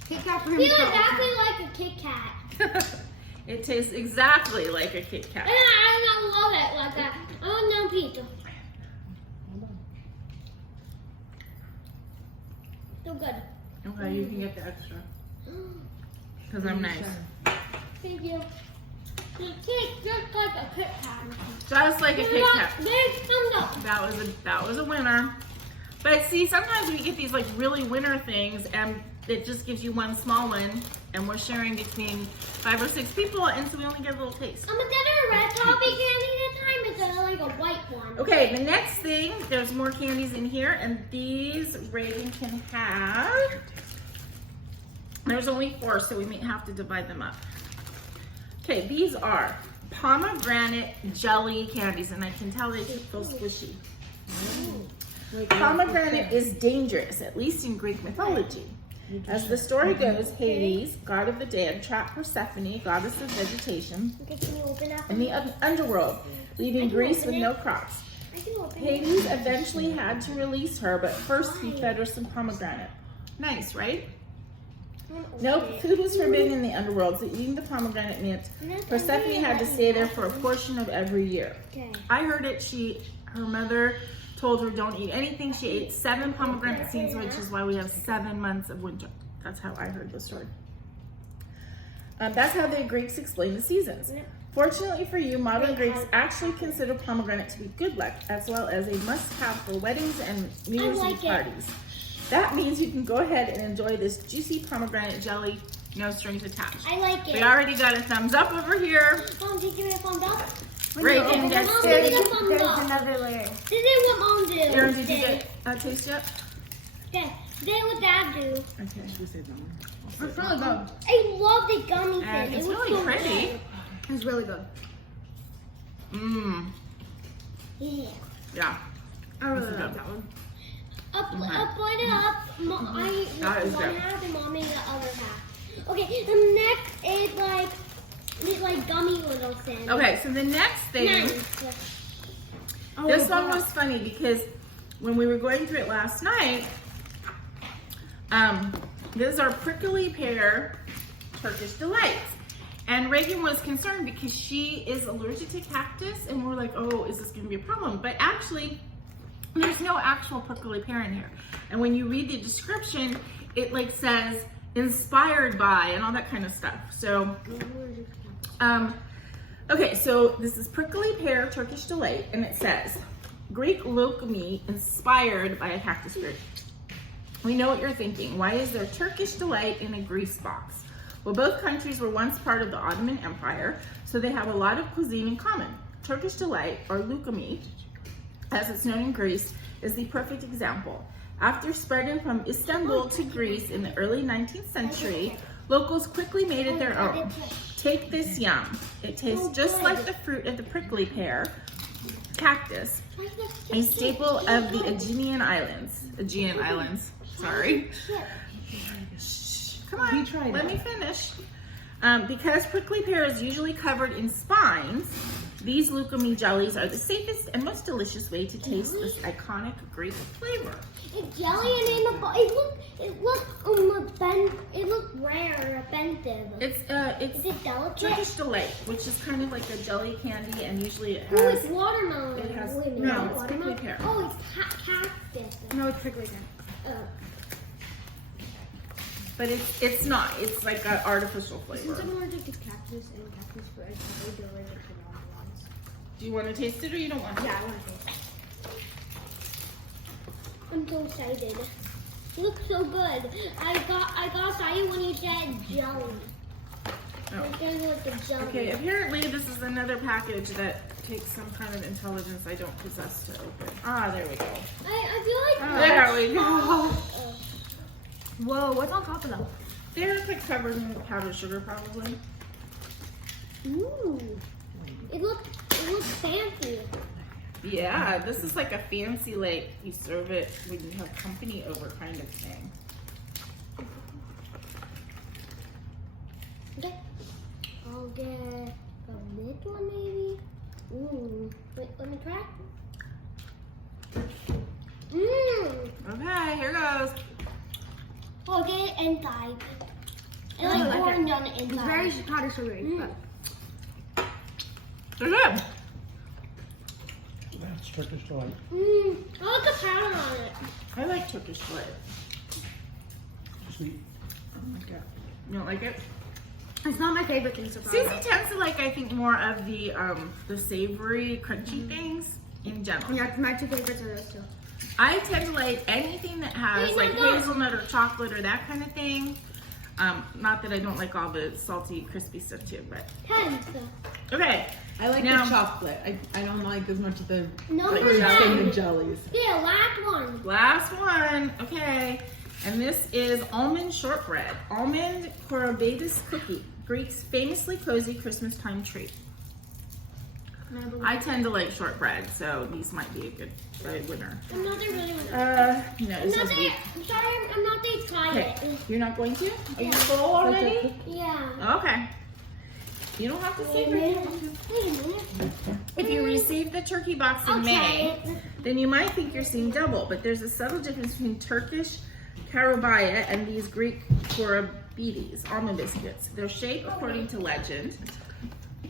Kit Kat for him. Feels exactly like a Kit Kat. It tastes exactly like a Kit Kat. And I don't love it like that. I want no pizza. So good. Okay, you can get the extra. Because I'm nice. Thank you. It tastes just like a Kit Kat. Just like a Kit Kat. Big thumbs up. That was a winner. But see, sometimes we get these like really winner things and it just gives you one small one and we're sharing between 5 or 6 people and so we only get a little taste. I'm gonna get a red toffee candy this time instead of like a white one. Okay, the next thing, there's more candies in here and these Reagan can have. There's only 4, so we may have to divide them up. Okay, these are pomegranate jelly candies and I can tell they feel squishy. Pomegranate is dangerous, at least in Greek mythology. As the story goes, Hades, god of the dead, trapped Persephone, goddess of vegetation, Okay, can you open that? in the underworld, leaving Greece with no crops. I can open it. Hades eventually had to release her, but first he fed her some pomegranate. Nice, right? No food was forbidden in the underworld, so eating the pomegranate meant Persephone had to stay there for a portion of every year. Okay. I heard it, her mother told her don't eat anything. She ate 7 pomegranate seeds, which is why we have 7 months of winter. That's how I heard the story. That's how the Greeks explain the seasons. Fortunately for you, modern Greeks actually consider pomegranate to be good luck, as well as a must-have for weddings and New Year's Eve parties. That means you can go ahead and enjoy this juicy pomegranate jelly, no strings attached. I like it. We already got a thumbs up over here. Mom, did you give me a thumbs up? Reagan gets Mom, it. give me a thumbs There's up. another layer. This is what Mom do. Aaron, did you get a taste yet? Okay. This is what Dad do. Okay. It's really good. I love the gummy And thing. it's It looks really so pretty. good. It's really good. Mmm. Yeah. Yeah. I really This is like good. that one. Line it up. I That is one good. half and Mommy the other half. Okay, the next is like these like gummy little things. Okay, so the next thing, Nice. this one was funny because when we were going through it last night, these are prickly pear Turkish delights. And Reagan was concerned because she is allergic to cactus and we're like, oh, is this gonna be a problem? But actually, there's no actual prickly pear in here. And when you read the description, it like says inspired by and all that kind of stuff. So, okay, so this is prickly pear Turkish delight and it says, Greek locumi inspired by a cactus fruit. We know what you're thinking. Why is there Turkish delight in a Greece box? Well, both countries were once part of the Ottoman Empire, so they have a lot of cuisine in common. Turkish delight, or lukumi, as it's known in Greece, is the perfect example. After spreading from Istanbul to Greece in the early 19th century, locals quickly made it their own. Take this yum. It tastes just like the fruit of the prickly pear, cactus, a staple of the Aegean Islands. Sorry. Shh, come on, We tried let it. me finish. Because prickly pear is usually covered in spines, these lukumi jellies are the safest and most delicious way to taste this iconic Greek flavor. It's jelly and in the it look rare or offensive. It's Is it delicate? Turkish delight, which is kind of like a jelly candy, and usually it Oh, has. it's watermelon. it has- Wait a minute, no, is it it's prickly watermelon? pear. Oh, it's cactus. No, it's prickly pear. But it's not. It's like an artificial flavor. Since I'm allergic to cactus and cactus fruit, I probably do allergic to the other ones. Do you want to taste it or you don't want to? Yeah, I want to taste. I'm so excited. It looks so good. I got excited when you said jelly. Oh. It's gonna look like jelly. Okay, apparently this is another package that takes some kind of intelligence I don't possess to open. Ah, there we go. I feel like There we go. Whoa, what's on top of them? They're like covered in powdered sugar, probably. Ooh. It looks fancy. Yeah, this is like a fancy, like, you serve it when you have company over kind of thing. Okay. I'll get a mid one maybe. Ooh. Wait, let me try. Mmm. Okay, here goes. I'll get it inside. And I like like orange it. on the inside. It's very powdered sugary. But They're good. That's Turkish delight. Mmm. I like the powder on it. I like Turkish delight. Sweet. Oh my god. You don't like it? it's not my favorite thing so far. Susie tends to like, I think, more of the savory, crunchy things in general. Yeah, my two favorites are those two. I tend to like anything that has Wait, like no, no. hazelnut or chocolate or that kind of thing. Not that I don't like all the salty, crispy stuff too, but Pens. okay. I like Now- the chocolate. I don't like as much of the Number Like fruits and the 10. jellies. Yeah, last one. Last one, okay. And this is almond shortbread. Almond Corobadis cookie. Greek's famously cozy Christmas time treat. I tend to like shortbread, so these might be a good winner. I'm not there really with it. No, I'm it's not so there. sweet. I'm sorry, I'm not there to try Okay, it. you're not going to? Are you full already? Yeah. Okay. You don't have to say Wait a it. minute. If you received the turkey box in I'll try May, it. then you might think you're seeing double, but there's a subtle difference between Turkish karabaya and these Greek korabidis, almond biscuits. Their shape, according to legend,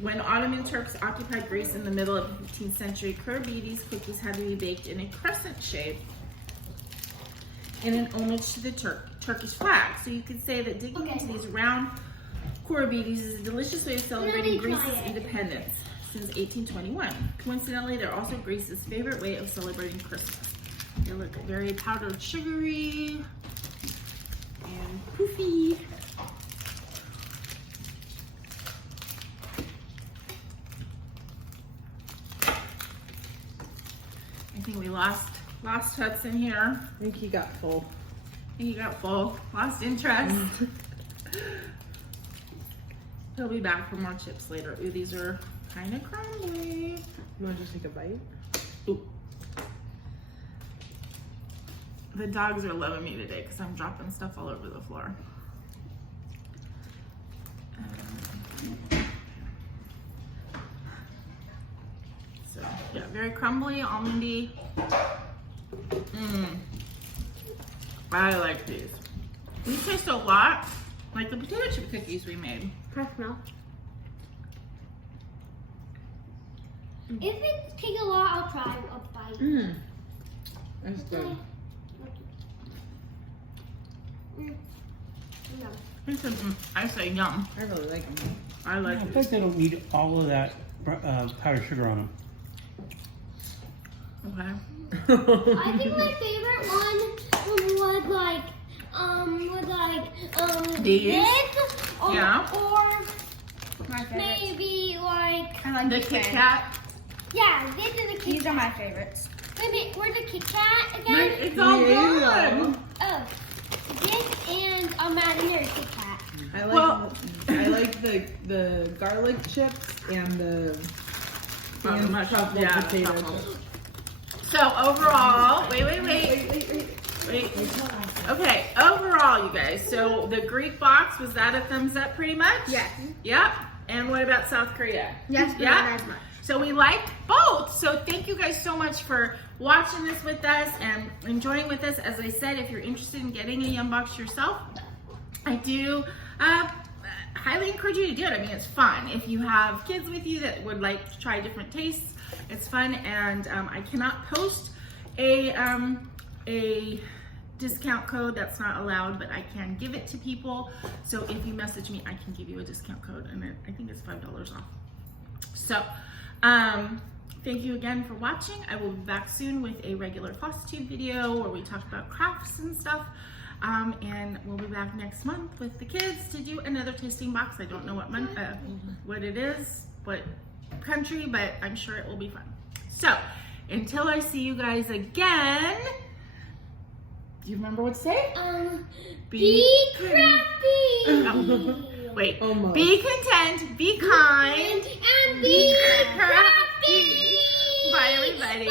when Ottoman Turks occupied Greece in the middle of the 15th century, korabidis cookies had to be baked in a crescent shape in an homage to the Turkish flag. So you could say that digging into these round korabidis is a delicious way of celebrating Let me try Greece's it. independence since 1821. Coincidentally, they're also Greece's favorite way of celebrating Christmas. They look very powdered sugary and poofy. I think we lost Hudson here. I think he got full. He got full, lost interest. He'll be back for more chips later. Ooh, these are kind of crumbly. You want to just take a bite? Ooh. The dogs are loving me today because I'm dropping stuff all over the floor. So, yeah, very crumbly, almondy. Mmm. I like these. These taste a lot like the potato chip cookies we made. Can I smell? If it takes a lot, I'll try a bite. Mmm. That's good. No. I say yum. I really like them. I like I these. think they don't need all of that powdered sugar on them. Okay. I think my favorite one was like These? this or, Yeah. or My favorite. maybe like I like The these Kit ones. Kat. yeah, this is a Kit These are Kat. my favorites. Wait a minute, where's the Kit Kat Look, again? it's all Yeah. gone. Oh, this and a imaginary Kit Kat. I like Well- I like the garlic chips and the and much- truffle yeah, potato truffle. chips. So overall, wait. Okay, overall, you guys. So the Greek box, was that a thumbs up pretty much? Yes. Yep. And what about South Korea? Yes, but Yeah. not as much. So we liked both. So thank you guys so much for watching this with us and enjoying with us. As I said, if you're interested in getting a Yum Box yourself, I do highly encourage you to do it. I mean, it's fun. If you have kids with you that would like to try different tastes, it's fun. And I cannot post a discount code. That's not allowed, but I can give it to people. So if you message me, I can give you a discount code, and I think it's $5 off. So Thank you again for watching. I will be back soon with a regular FlossTube video where we talk about crafts and stuff. And we'll be back next month with the kids to do another tasting box. I don't know what month, what it is, what country, but I'm sure it will be fun. So until I see you guys again, do you remember what to say? Be crafty. Wait, Almost. be content, be kind, And be crafty. Bye everybody.